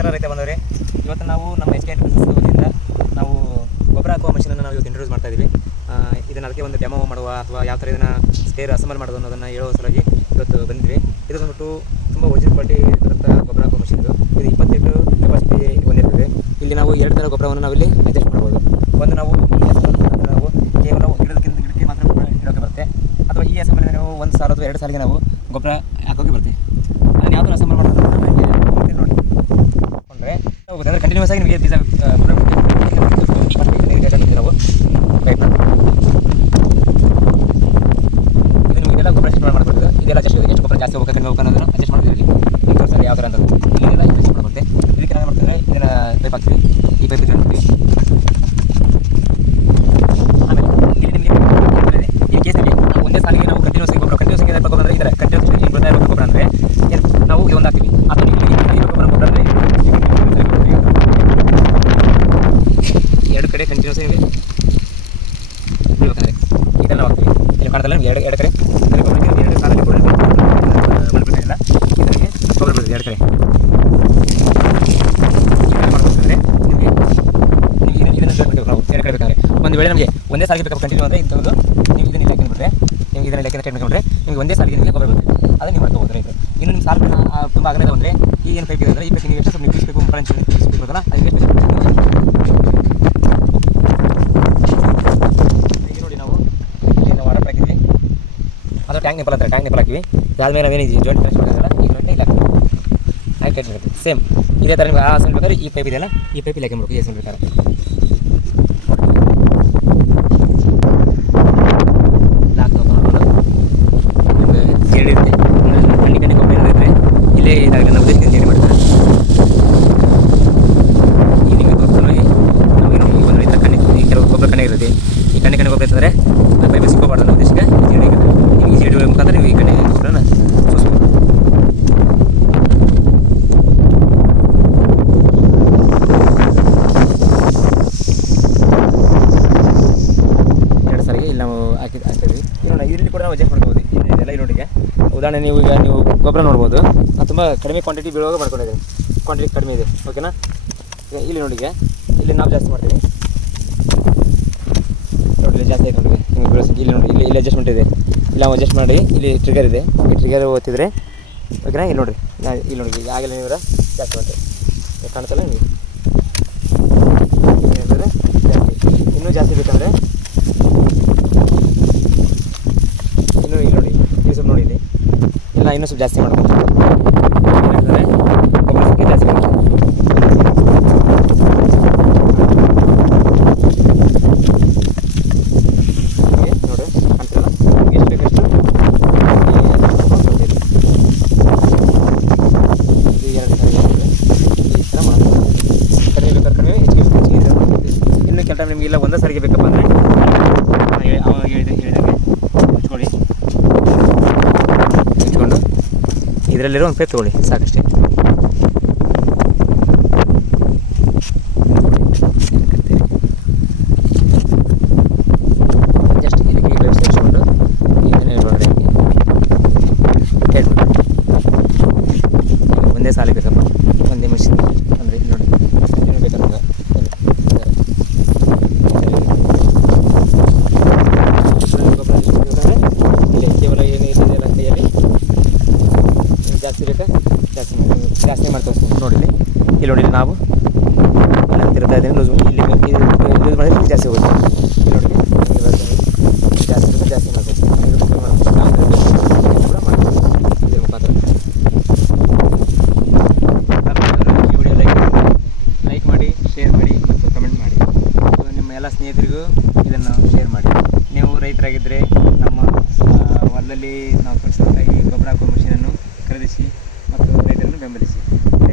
ನಮಸ್ಕಾರ ರೈತ ಬಂದವರೇ. ಇವತ್ತು ನಾವು ನಮ್ಮ ಎಚ್ ಕೆ ವತಿಯಿಂದ ನಾವು ಗೊಬ್ಬರ ಹಾಕುವ ಮಷೀನನ್ನು ನಾವು ಇವತ್ತು ಇಂಟ್ರೊಡ್ಯೂಸ್ ಮಾಡ್ತಾ ಇದ್ದೀವಿ ಇದನ್ನು ಅದಕ್ಕೆ ಒಂದು ಡೆಮೋ ಮಾಡುವ ಅಥವಾ ಯಾವ ಥರ ಇದನ್ನು ಸ್ಟೇರ್ ಅಸೆಂಬಲ್ ಮಾಡೋದು ಅನ್ನೋದನ್ನು ಹೇಳೋ ಸಲುವಾಗಿ ಇವತ್ತು ಬಂದಿದ್ವಿ. ಇದು ಬಂದ್ಬಿಟ್ಟು ತುಂಬ ಒರಿಜಿನಲ್ ಕ್ವಾಲಿಟಿ ಇರುವಂಥ ಗೊಬ್ಬರ ಹಾಕುವ ಮಷೀನ್ ಇದು. ಇಪ್ಪತ್ತೆಂಟು ಕೆಪಾಸಿಟಿ ಹೊಂದಿರ್ತದೆ ಇಲ್ಲಿ ನಾವು ಎರಡು ಥರ ಗೊಬ್ಬರವನ್ನು ನಾವಿಲ್ಲಿ ಅಡ್ಜಸ್ಟ್ ಮಾಡ್ಬೋದು. ಒಂದು ನಾವು ನಾವು ಕೇವಲ ಗಿಡದಕ್ಕಿಂತ ಗಿಡಕ್ಕೆ ಮಾತ್ರ ಗೊಬ್ಬರ ಬರುತ್ತೆ. ಅಥವಾ ಈ ಅಸೆಂಬಲ್ ನಾವು ಒಂದು ಸಾವಿರ ಅಥವಾ ಎರಡು ಸಾಲಿಗೆ ನಾವು ಗೊಬ್ಬರ ಹಾಕೋಕೆ ಬರುತ್ತೆ. ನಾನು ಥರ ಅಸೆಂಬಲ್ ಮಾಡೋದು ಕೊಂಡ್ರೆ ಹೋಗುತ್ತೆ ಅಂದರೆ ಕಂಟಿನ್ಯೂಸ್ ಆಗಿ ನಿಮಗೆ ಬೀಜ ಆ, ಗೊಬ್ಬರ ಕೊಡ್ತೀವಿ. ಫಸ್ಟ್ ನೀರಿಗೆ ಹಾಕ್ತೀವಿ ನಾವು ಪೈಪ್ನ ಇದು ನಿಮಗೆಲ್ಲ ಗೊಬ್ಬರ ಎಷ್ಟು ಮಾಡ್ಕೊಡ್ತದೆ ಇದೆಲ್ಲ ಜಸ್ಟ್ ಎಷ್ಟು ಗೊಬ್ಬರ ಜಾಸ್ತಿ ಹೋಗಕ್ಕೆ ಕಡಿಮೆ ಹೋಗಕ್ಕೆ ಅನ್ನೋದನ್ನು ಅಡ್ಜಸ್ಟ್ ಮಾಡ್ತೀವಿ ಇಲ್ಲಿ ಇಲ್ಲಿ ತೋರಿಸ್ತಾರೆ ಯಾವ ಥರ ಅಂತ ಇಲ್ಲೆಲ್ಲ ಅಡ್ಜಸ್ಟ್ ಮಾಡ್ಕೊಡುತ್ತೆ ಇದಕ್ಕೆ ನಾವು ಮಾಡ್ತಾರೆ ಇದನ್ನ ಪೈಪ್ ಹಾಕ್ತೀವಿ ಈ ಪೈಪ್ ಇದನ್ನು ಹಾಕ್ತೀವಿ ಆಮೇಲೆ ಇಲ್ಲಿ ನಿಮಗೆ ಈ ಕೇಸಲ್ಲಿ ನಾವು ಒಂದೇ ಸಾಲಿಗೆ ನಾವು ಕಂಟಿನ್ಯೂಸ್ ಗೊಬ್ಬರ ಕಂಟಿನ್ಯೂಸ್ ಆಗಿ ಗೊಬ್ಬರ ಅಂದರೆ ಇದರ ಕಂಟಿನ್ಯೂಸ್ ಆಗಿ ಬರ್ತಾ ಇರೋ ಗೊಬ್ಬರ ಅಂದರೆ ಏನು ನಾವು ಇದೊಂದು ಹಾಕ್ತೀವಿ ಅಥವಾ ನೀವು ಇಲ್ಲಿ ಈ ಗೊಬ್ಬರ ಗೊಬ್ಬರ ಅಂದರೆ ಎರಡು ಕಡೆ ಕಂಟಿನ್ಯೂಸ್ ಆಗಿ ಬೀಳ್ಬೇಕಂದ್ರೆ ಇದೆಲ್ಲ ಹಾಕ್ತೀವಿ ಇಲ್ಲಿ ಕಾಣ್ತಲ್ಲ ನಿಮ್ಗೆ ಎರಡು ಎರಡು ಕಡೆ. ಎರಡು ಕಾಲಲ್ಲಿ ಕೂಡ ಇಲ್ಲ ಇದರಲ್ಲಿ ಗೊಬ್ಬರ ಬರ್ತದೆ ಎರಡು ಕಡೆ. ಮಾಡಬೇಕಂದ್ರೆ ನಿಮಗೆ ನಿಮಗೆ ನೀವು ಇದನ್ನ, ಇದನ್ನು ಬಿಡಬೇಕು ನಾವು ಎರಡು ಕಡೆ ಬೇಕಾದ್ರೆ. ಒಂದು ವೇಳೆ ನಮಗೆ ಒಂದೇ ಸಾಲಿಗೆ ಬೇಕು ಕಂಟಿನ್ಯೂ ಅಂದರೆ ಇಂಥದ್ದು ನೀವು ಇದನ್ನು ಇಲ್ಲ ಹಾಕಿಬಿಟ್ರೆ ನೀವು ಇದನ್ನ ಲೆಕ್ಕ ಟ್ರೈನ್ ಮಾಡ್ಕೊಂಡ್ರೆ ನಿಮಗೆ ಒಂದೇ ಸಾಲಿಗೆ ನಿಮಗೆ ಬರುತ್ತೆ. ಅದನ್ನು ನೀವು ಮಾಡ್ಕೋಬೋದು ಇದು ಇನ್ನು ನಿಮ್ಮ ಸಾಲ ತುಂಬ ಆಗಲಿಲ್ಲ ಬಂದರೆ ಈ ಏನು ಪೈಪ್ ಇದೆ ಅಂದರೆ ಈ ಪೈಪ್ ನೀವು ಎಷ್ಟು ಸ್ವಲ್ಪ ಬೇಕು ಮುಖಾಂತರ ನಿಲ್ಲಿಸಬೇಕಲ್ಲ ಅದಕ್ಕೆ ಎಷ್ಟು ಈಗ ನೋಡಿ ನಾವು ಇಲ್ಲಿ ನಾವು ವಾಟರ್ ಹಾಕಿದ್ವಿ ಅದು ಟ್ಯಾಂಕ್ ನಿಪ್ಪಲ್ ಹತ್ರ, ಟ್ಯಾಂಕ್ ನಿಪ್ಪಲ್ ಹಾಕಿವಿ ಅದಾದ್ಮೇಲೆ ನಾವೇನಿದೆ ಜಾಯಿಂಟ್ ಕನೆಕ್ಷನ್ ಮಾಡಿದ್ರಲ್ಲ ಈ ಜೊಂಟೆ ಇಲ್ಲ. ಹಾಕಿ ಕಟ್ಟಿರುತ್ತೆ ಸೇಮ್ ಇದೇ ಥರ ನಿಮ್ಗೆ ಆ ಹಸನ್ ಬೇಕಾದ್ರೆ ಈ ಪೈಪ್ ಇದೆಯಲ್ಲ, ಈ ಪೈಪ್ ಇಲ್ಲಿ ಹಾಕಿಬಿಡ್ಬೇಕು ಈ ಹಸನ್ ಬೇಕಾದ್ರೆ. ಇಲ್ಲೇ ದೇಶದಿಂದ ಈ ನಿಮಗೆ ರೈತರ ಕಣ್ಣಿ ಪೈಪ್ ಸಿಕ್ಕೋಬಾರ್ದು ನಮ್ಮ ಇರುತ್ತೆ ಜೇಡಿ ಮುಖಾಂತರ ನೀವು ಈ ಕಡೆ ಸೂಸ್ಬೋದು ಎರಡು ಸಾರಿಗೆ ಇಲ್ಲಿ ನಾವು ಹಾಕಿ ಹಾಕ್ತೀವಿ. ನೋಡಿ ಇದರಲ್ಲಿ ಕೂಡ ನಾವು ಅಡ್ಜಸ್ಟ್ ಮಾಡ್ಕೋಬೋದು. ಇದೆಲ್ಲ ಇನ್ನೊಂದಿಗೆ ಉದಾಹರಣೆ ನೀವು ಈಗ ನೀವು ಗೊಬ್ಬರ ನೋಡ್ಬೋದು. ನಾನು ತುಂಬ ಕಡಿಮೆ ಕ್ವಾಂಟಿಟಿ ಬೀಳುವಾಗ ಮಾಡ್ಕೊಂಡಿದ್ದೀನಿ ಕ್ವಾಂಟಿಟಿ ಕಡಿಮೆ ಇದೆ. ಓಕೆನಾ ಇಲ್ಲಿ ನೋಡಿಗೆ. ಇಲ್ಲಿ ನಾವು ಜಾಸ್ತಿ ಮಾಡ್ತೀವಿ. ಜಾಸ್ತಿ ಆಯ್ತು ನೋಡಿ ಇಲ್ಲಿ ನೋಡಿ ಇಲ್ಲಿ ಇಲ್ಲಿ ಅಡ್ಜಸ್ಟ್ಮೆಂಟ್ ಇದೆ. ಇಲ್ಲಿ ನಾವು ಅಡ್ಜಸ್ಟ್ ಮಾಡಿ. ಇಲ್ಲಿ ಟ್ರಿಗರ್ ಇದೆ. ಈ ಟ್ರಿಗರ್ ಓದ್ತಿದ್ರೆ ಓಕೆನಾ ಇಲ್ಲಿ ನೋಡಿರಿ. ಇಲ್ಲಿ ನೋಡಿ ಆಗಲೇ ನೀವು ಜಾಸ್ತಿ ಮಾಡ್ತೀವಿ ಈಗ ಕಾಣ್ತಲ್ಲ ಜಾಸ್ತಿ ಇನ್ನೂ ಜಾಸ್ತಿ ಬೇಕಂದರೆ ಇನ್ನೂ ಇಲ್ಲಿ ನೋಡಿ ಇಲ್ಲಿ ಸ್ವಲ್ಪ ನೋಡಿ ಇಲ್ಲಿ ಇಲ್ಲ ಇನ್ನೂ ಸ್ವಲ್ಪ ಜಾಸ್ತಿ ಮಾಡ್ಬೋದು ಏನಾಗ್ತದೆ ಗೊಬ್ಬರ ಸಂಖ್ಯೆ ಜಾಸ್ತಿ ಆಗುತ್ತೆ ಹೀಗೆ ನೋಡಿ ಕಾಣ್ತಲ್ಲ ಎಷ್ಟು ಬೇಕಷ್ಟು ಈ ಎರಡು ಸಾರಿ ಆಗಿದೆ. ಈ ಥರ ಮಾಡ್ಬೋದು ಕಡಿಮೆ ಬೇಕಾದ್ರೆ ಕಡಿಮೆ ಹೆಚ್ಚಿಗೆ ಹೆಚ್ಚಿಗೆ ಇದ್ರೆ ಮಾಡ್ಬೋದು. ಇನ್ನು ಕೆಲ ಟೈಮ್ ನಿಮಗೆ ಇಲ್ಲ ಒಂದೇ ಸಾರಿಗೆ ಬೇಕಪ್ಪ ಅಂದರೆ? ಅವಾಗ ಹೇಳಿದೆ ಹೇಳಿದಂಗೆ. ಮುಚ್ಕೊಳ್ಳಿ. ಮುಚ್ಕೊಂಡು. ಇದರಲ್ಲಿರೋ ಒಂದು ಪೇಪ್ ತೊಗೊಳ್ಳಿ ಸಾಕಷ್ಟೇ. ಒಂದೇ ಸಾಲಿ ಬೇಕಪ್ಪ ಒಂದೇ ಮಿಷಿನ್ ಅಂದರೆ ಇಲ್ಲಿ ನೋಡಿ ಏನು ಬೇಕಾದ್ರೆ ನಮ್ಗೆ ಇಲ್ಲಿ ಗೊಬ್ಬರ ಎಷ್ಟು ಬೇಕಂದ್ರೆ ಇಲ್ಲಿ ಕೇವಲ ಏನು ಇದೆಯಲ್ಲ ಕೈಯಲ್ಲಿ ನಿಮ್ಗೆ ಜಾಸ್ತಿ ಮಾಡ್ತೀವಿ ಜಾಸ್ತಿ ಮಾಡಿ ಜಾಸ್ತಿ ಮಾಡಿ ತೋರಿಸ್ತೀನಿ ನೋಡಿ ಇಲ್ಲಿ ನೋಡಿ ನಾವು. ಇಲ್ಲಿ ಇದ್ದೀನಿ, ಲೂಸ್ ಇಲ್ಲಿ ಲೂಸ್ ಮಾಡಿದ್ರೆ ಜಾಸ್ತಿ ಹೋಗುತ್ತೆ. ಇಲ್ಲಿ ನೋಡಿ. ಜಾಸ್ತಿ ಇರುತ್ತೆ, ಜಾಸ್ತಿ ವಿಡಿಯೋ ಲೈಕ್ ಮಾಡಿ ಶೇರ್ ಮಾಡಿ ಮತ್ತು ಕಮೆಂಟ್ ಮಾಡಿ. ನಿಮ್ಮ ಎಲ್ಲ ಸ್ನೇಹಿತರಿಗೂ ಇದನ್ನು ಶೇರ್ ಮಾಡಿ. ನೀವು ರೈತರಾಗಿದ್ದರೆ ನಮ್ಮ ಹೊಲದಲ್ಲಿ ನಾವು ಕಳಿಸಿದಂಥ ಈ ಗೊಬ್ಬರ ಹಾಕುವ ಮಷೀನನ್ನು ಖರೀದಿಸಿ. రైతులను వెంబడించింది